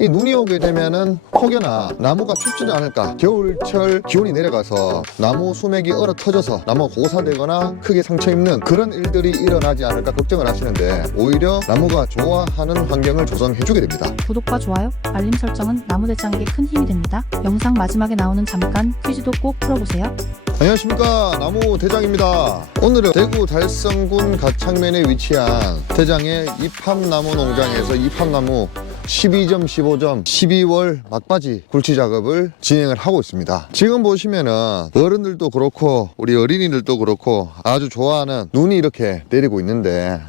이 눈이 오게 되면은 혹여나 나무가 춥지는 않을까, 겨울철 기온이 내려가서 나무 수맥이 얼어 터져서 나무가 고사되거나 크게 상처 입는 그런 일들이 일어나지 않을까 걱정을 하시는데, 오히려 나무가 좋아하는 환경을 조성해주게 됩니다. 구독과 좋아요, 알림 설정은 나무대장에게 큰 힘이 됩니다. 영상 마지막에 나오는 잠깐 퀴즈도 꼭 풀어보세요. 안녕하십니까, 나무대장입니다. 오늘은 대구 달성군 가창면에 위치한 대장의 이팝나무 농장에서 이팝나무 12점 15점 12월 막바지 굴치 작업을 진행을 하고 있습니다. 지금 보시면은 어른들도 그렇고 우리 어린이들도 그렇고 아주 좋아하는 눈이 이렇게 내리고 있는데,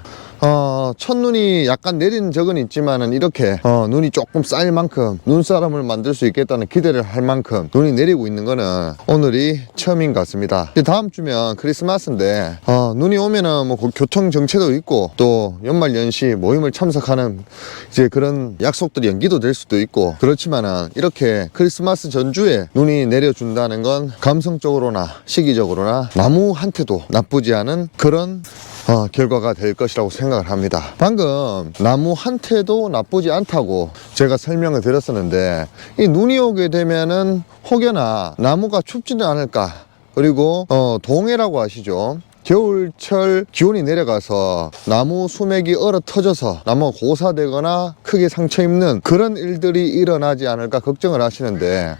첫눈이 약간 내린 적은 있지만은 이렇게 눈이 조금 쌓일 만큼 눈사람을 만들 수 있겠다는 기대를 할 만큼 눈이 내리고 있는 거는 오늘이 처음인 것 같습니다. 이제 다음 주면 크리스마스인데 눈이 오면은 뭐 교통 정체도 있고 또 연말 연시 모임을 참석하는 이제 그런 약속들이 연기도 될 수도 있고, 그렇지만은 이렇게 크리스마스 전주에 눈이 내려준다는 건 감성적으로나 시기적으로나 나무한테도 나쁘지 않은 그런 결과가 될 것이라고 생각을 합니다. 방금 나무한테도 나쁘지 않다고 제가 설명을 드렸었는데, 이 눈이 오게 되면은 혹여나 나무가 춥지는 않을까, 그리고 동해라고 아시죠? 겨울철 기온이 내려가서 나무 수맥이 얼어 터져서 나무가 고사되거나 크게 상처 입는 그런 일들이 일어나지 않을까 걱정을 하시는데,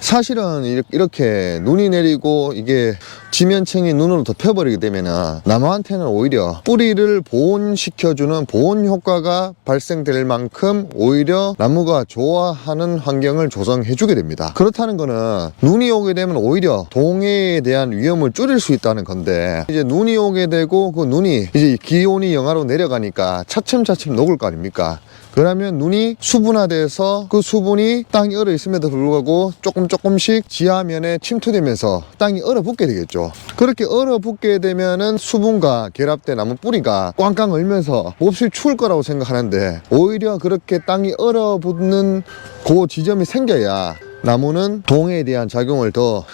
사실은 이렇게 눈이 내리고 이게 지면층이 눈으로 덮여버리게 되면 나무한테는 오히려 뿌리를 보온시켜주는 보온 효과가 발생될 만큼 오히려 나무가 좋아하는 환경을 조성해주게 됩니다. 그렇다는 거는 눈이 오게 되면 오히려 동해에 대한 위험을 줄일 수 있다는 건데, 이제 눈이 오게 되고 그 눈이 이제 기온이 영하로 내려가니까 차츰차츰 녹을 거 아닙니까? 그러면 눈이 수분화돼서 그 수분이 땅이 얼어 있음에도 불구하고 조금씩 지하면에 침투되면서 땅이 얼어붙게 되겠죠. 그렇게 얼어붙게 되면은 수분과 결합된 나무 뿌리가 꽝꽝 얼면서 몹시 추울 거라고 생각하는데, 오히려 그렇게 땅이 얼어붙는 그 지점이 생겨야 나무는 동해에 대한 작용을 더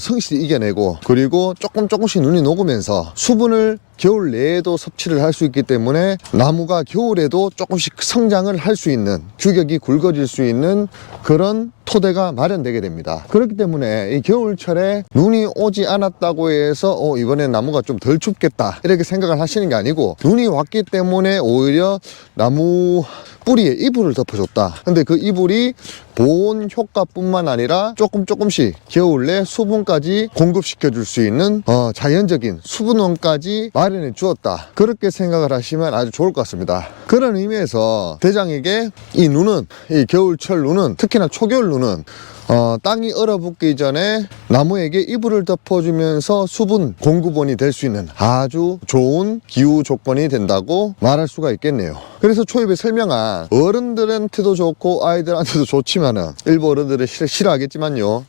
성실히 이겨내고, 그리고 조금씩 눈이 녹으면서 수분을 겨울 내에도 섭취를 할 수 있기 때문에 나무가 겨울에도 조금씩 성장을 할 수 있는, 규격이 굵어질 수 있는 그런 토대가 마련되게 됩니다. 그렇기 때문에 이 겨울철에 눈이 오지 않았다고 해서 이번엔 나무가 좀 덜 춥겠다 이렇게 생각을 하시는 게 아니고, 눈이 왔기 때문에 오히려 나무 뿌리에 이불을 덮어줬다. 근데 그 이불이 보온 효과뿐만 아니라 조금씩 겨울 내 수분까지 공급시켜 줄 수 있는 자연적인 수분원까지 마련해 주었다. 그렇게 생각을 하시면 아주 좋을 것 같습니다. 그런 의미에서 대장에게 이 눈은, 이 겨울철 눈은, 특히나 초겨울 눈은 땅이 얼어붙기 전에 나무에게 이불을 덮어주면서 수분 공급원이 될 수 있는 아주 좋은 기후 조건이 된다고 말할 수가 있겠네요. 그래서 초입에 설명한 어른들한테도 좋고 아이들한테도 좋지만은 일부 어른들은 싫어하겠지만요,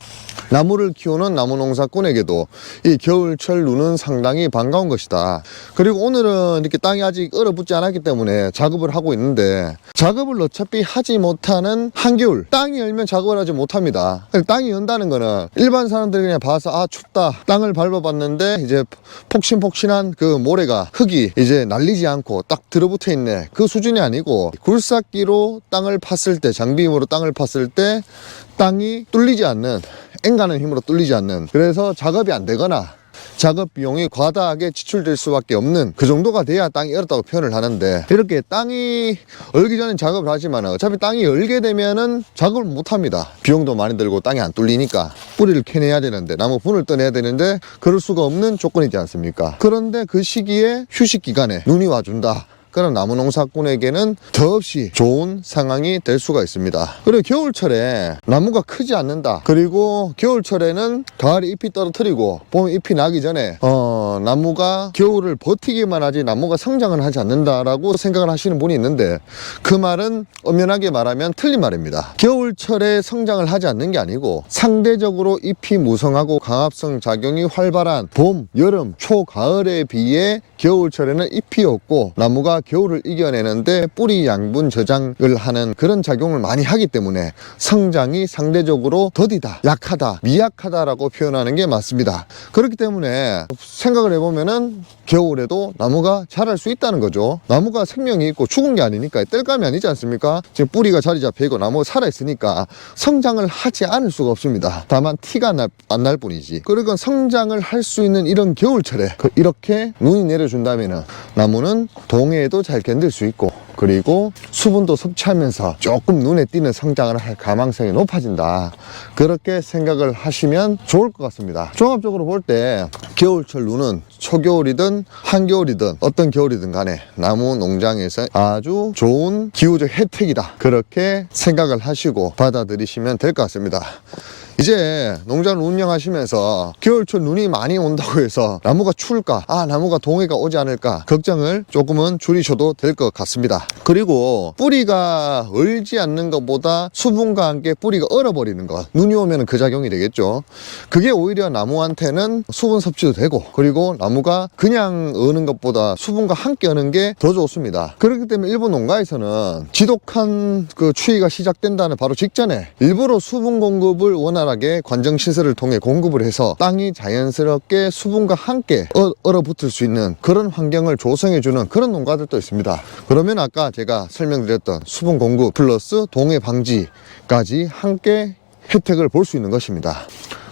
나무를 키우는 나무농사꾼에게도 이 겨울철 눈은 상당히 반가운 것이다. 그리고 오늘은 이렇게 땅이 아직 얼어붙지 않았기 때문에 작업을 하고 있는데, 작업을 어차피 하지 못하는 한겨울, 땅이 열면 작업을 하지 못합니다. 땅이 연다는 거는 일반 사람들이 그냥 봐서 춥다, 땅을 밟아봤는데 이제 폭신폭신한 그 모래가, 흙이 이제 날리지 않고 딱 들어붙어 있네, 그 수준이 아니고, 굴삭기로 땅을 팠을 때, 장비힘으로 땅을 팠을 때 땅이 뚫리지 않는, 앵가는 힘으로 뚫리지 않는, 그래서 작업이 안 되거나 작업 비용이 과다하게 지출될 수밖에 없는 그 정도가 돼야 땅이 얼었다고 표현을 하는데, 이렇게 땅이 얼기 전에 작업을 하지만 어차피 땅이 얼게 되면은 작업을 못 합니다. 비용도 많이 들고 땅이 안 뚫리니까 뿌리를 캐내야 되는데, 나무 분을 떠내야 되는데 그럴 수가 없는 조건이지 않습니까? 그런데 그 시기에 휴식 기간에 눈이 와준다. 그런 나무농사꾼에게는 더없이 좋은 상황이 될 수가 있습니다. 그리고 겨울철에 나무가 크지 않는다, 그리고 겨울철에는 가을에 잎이 떨어뜨리고 봄 잎이 나기 전에 나무가 겨울을 버티기만 하지 나무가 성장을 하지 않는다라고 생각을 하시는 분이 있는데, 그 말은 엄연하게 말하면 틀린 말입니다. 겨울철에 성장을 하지 않는 게 아니고, 상대적으로 잎이 무성하고 강합성 작용이 활발한 봄, 여름, 초, 가을에 비해 겨울철에는 잎이 없고 나무가 겨울을 이겨내는데 뿌리 양분 저장을 하는 그런 작용을 많이 하기 때문에 성장이 상대적으로 더디다, 약하다, 미약하다라고 표현하는 게 맞습니다. 그렇기 때문에 생각을 생각을 해보면은 겨울에도 나무가 자랄 수 있다는 거죠. 나무가 생명이 있고 죽은 게 아니니까, 뗄감이 아니지 않습니까? 지금 뿌리가 자리 잡혀 있고 나무가 살아있으니까 성장을 하지 않을 수가 없습니다. 다만 티가 안 날 뿐이지. 그러니까 성장을 할 수 있는 이런 겨울철에 이렇게 눈이 내려준다면은 나무는 동해에도 잘 견딜 수 있고, 그리고 수분도 섭취하면서 조금 눈에 띄는 성장을 할 가망성이 높아진다. 그렇게 생각을 하시면 좋을 것 같습니다. 종합적으로 볼 때 겨울철 눈은 초겨울이든 한겨울이든 어떤 겨울이든 간에 나무 농장에서 아주 좋은 기후적 혜택이다. 그렇게 생각을 하시고 받아들이시면 될 것 같습니다. 이제 농장을 운영하시면서 겨울철 눈이 많이 온다고 해서 나무가 추울까, 나무가 동해가 오지 않을까 걱정을 조금은 줄이셔도 될 것 같습니다. 그리고 뿌리가 얼지 않는 것보다 수분과 함께 뿌리가 얼어버리는 것, 눈이 오면 그 작용이 되겠죠. 그게 오히려 나무한테는 수분 섭취도 되고, 그리고 나무가 그냥 어는 것보다 수분과 함께 어는 게 더 좋습니다. 그렇기 때문에 일본 농가에서는 지독한 그 추위가 시작된다는 바로 직전에 일부러 수분 공급을 원활하게 관정시설을 통해 공급을 해서 땅이 자연스럽게 수분과 함께 얼어붙을 수 있는 그런 환경을 조성해주는 그런 농가들도 있습니다. 그러면 아까 제가 설명드렸던 수분 공급 플러스 동해 방지까지 함께 혜택을 볼 수 있는 것입니다.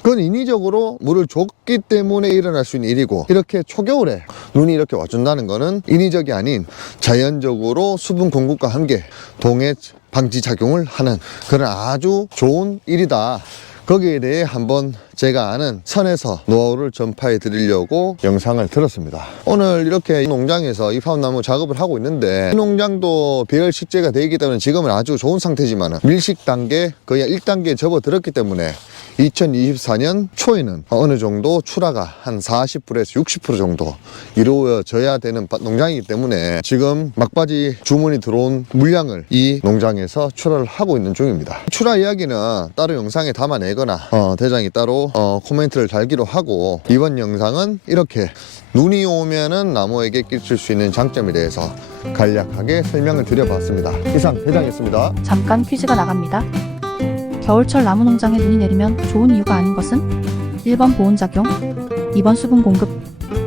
그건 인위적으로 물을 줬기 때문에 일어날 수 있는 일이고, 이렇게 초겨울에 눈이 이렇게 와준다는 거는 인위적이 아닌 자연적으로 수분 공급과 함께 동해 방지 작용을 하는 그런 아주 좋은 일이다. 거기에 대해 한번 제가 아는 선에서 노하우를 전파해 드리려고 영상을 들었습니다. 오늘 이렇게 농장에서 이팝나무 작업을 하고 있는데, 이 농장도 배열 식재가 되어 있기 때문에 지금은 아주 좋은 상태지만 밀식 단계 거의 1단계에 접어들었기 때문에 2024년 초에는 어느 정도 출하가 한 40%에서 60% 정도 이루어져야 되는 농장이기 때문에 지금 막바지 주문이 들어온 물량을 이 농장에서 출하를 하고 있는 중입니다. 출하 이야기는 따로 영상에 담아내거나 대장이 따로 코멘트를 달기로 하고, 이번 영상은 이렇게 눈이 오면은 나무에게 끼칠 수 있는 장점에 대해서 간략하게 설명을 드려봤습니다. 이상 대장이었습니다. 잠깐 퀴즈가 나갑니다. 겨울철 나무 농장에 눈이 내리면 좋은 이유가 아닌 것은 1번 보온작용, 2번 수분 공급,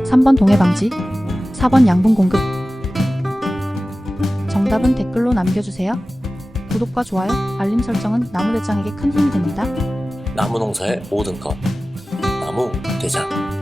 3번 동해 방지, 4번 양분 공급. 정답은 댓글로 남겨주세요. 구독과 좋아요, 알림 설정은 나무대장에게 큰 힘이 됩니다. 나무 농사의 모든 것 나무 대장.